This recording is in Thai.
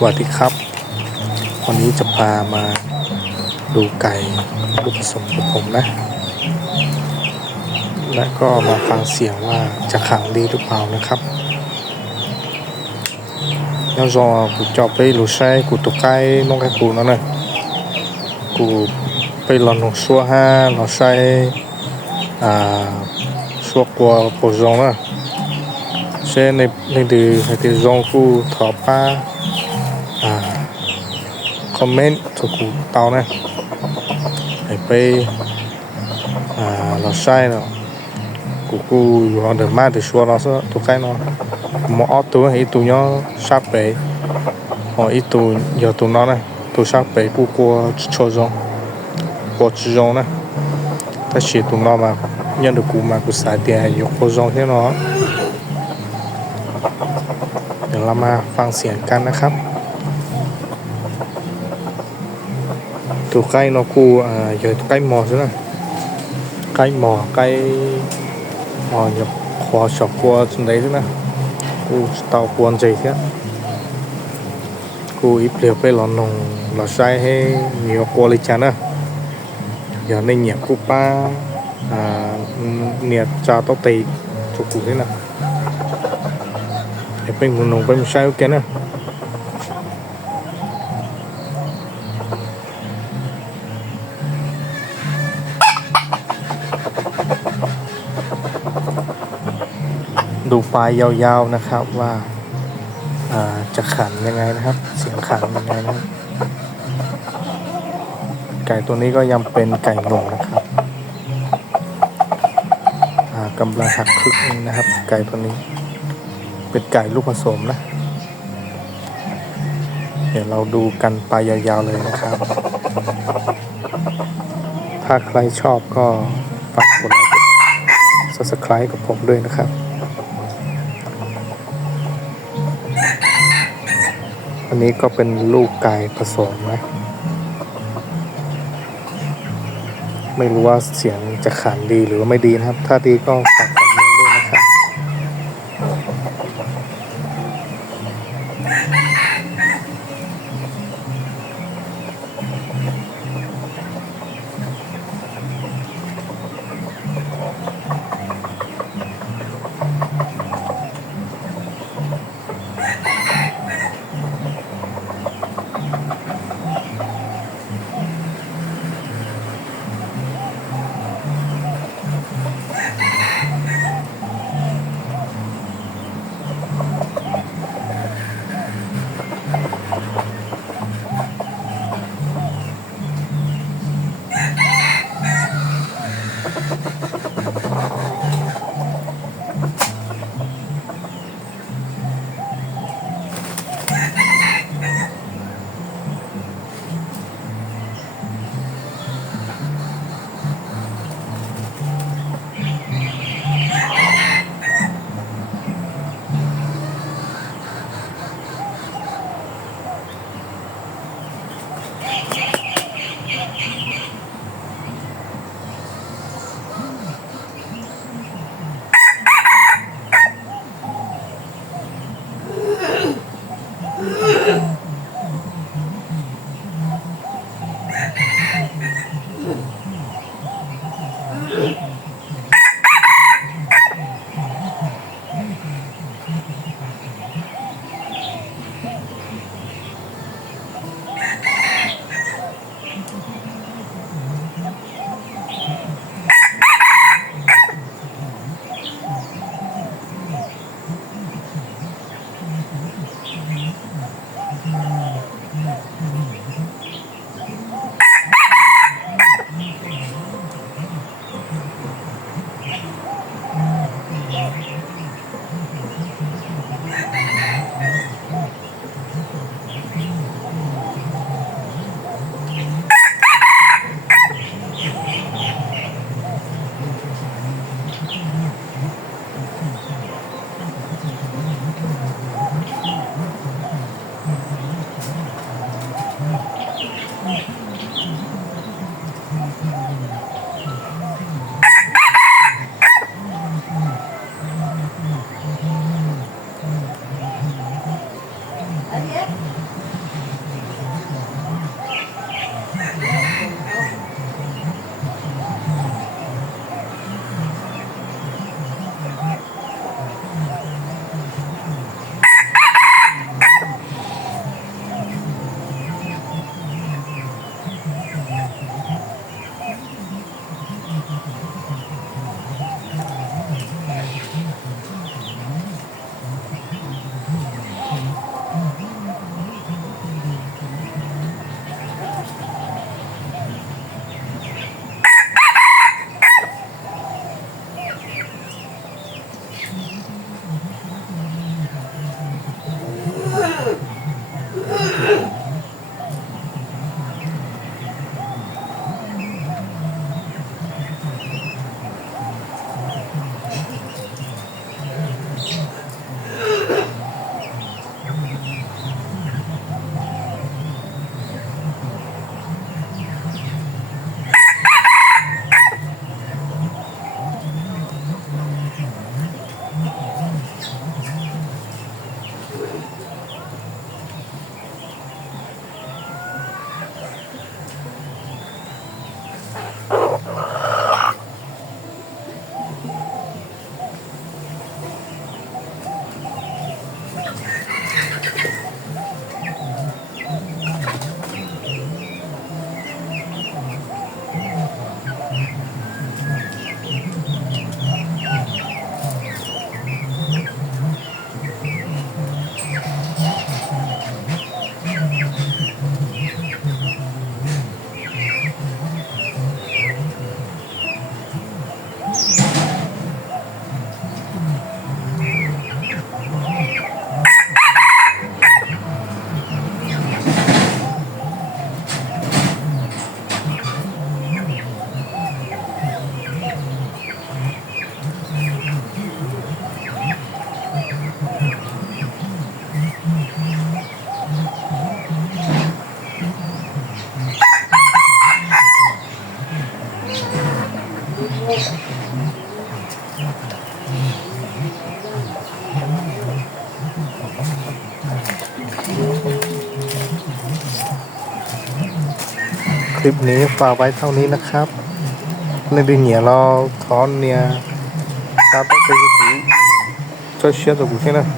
สวัสดีครับ วันนี้จะพามาดูไก่ลูกผสมของผมนะ และก็มาฟังเสียงว่าจะขังดีหรือเปล่านะครับแล้วรอกูจะไปหลูใช้กูตัวไก่น้องไก่กูนั่นนะกูไปหลอนหนูชัวห้าเราใช้อ่าชัวกัวปวดร้องนะ sẽ này này từ này từ dòng khu thọ ba à comment cho cụ tao này để ไปอ่าเราใช่เนาะกูกูอยู่ห้องเดิมมาแต่ชัวร์เราซะตัวใกล้เนาะมออตัวไอ้ตัวเนาะชาไปอ๋อไอ้ตัวเยอะตัวเนาะนะตัวชาไปกูกลัวชอจงกลัวจีจงนะถ้าเฉียดตัวเนาะมายันเดี๋ยวกูมากูสายเดียยกโค chủ cây nó cù à giờ cây mò chứ này cây mò cây mò nhập khoa sọc qua trên đấy chứ này cù tàu quan gì thế. Cù ít liệu phải lò nồng, lò sai hay nhiều qua lịch chán à giờ nên nhập cù pa à nhiệt trà tao tì chủ cù thế nào. Để bên mình nồng bên sai ok nè ปลายยาวๆนะครับว่าจะขันยังไงนะครับ เสียงขันยังไงนะไก่ตัวนี้ก็ยังเป็นไก่หนุ่มนะครับอ่ากำลังหักครึ่งนะครับ ไก่ตัวนี้ เป็นไก่ลูกผสมนะ เดี๋ยวเราดูกันไปยาวๆเลยนะครับ ถ้าใครชอบก็ฝากกดไลค์กด subscribe กับผมด้วยนะครับ อันนี้ก็เป็นลูกไก่ผสมนะ ไม่รู้ว่าเสียงจะขันดีหรือไม่ดีนะครับ ถ้าดีก็ฝาก คลิปนี้ฝากไว้เท่านี้นะครับในดินเหนียเราทอนเนี่ยตาต้องไปถึงช่วยเชื่อตัวกูแค่นั้น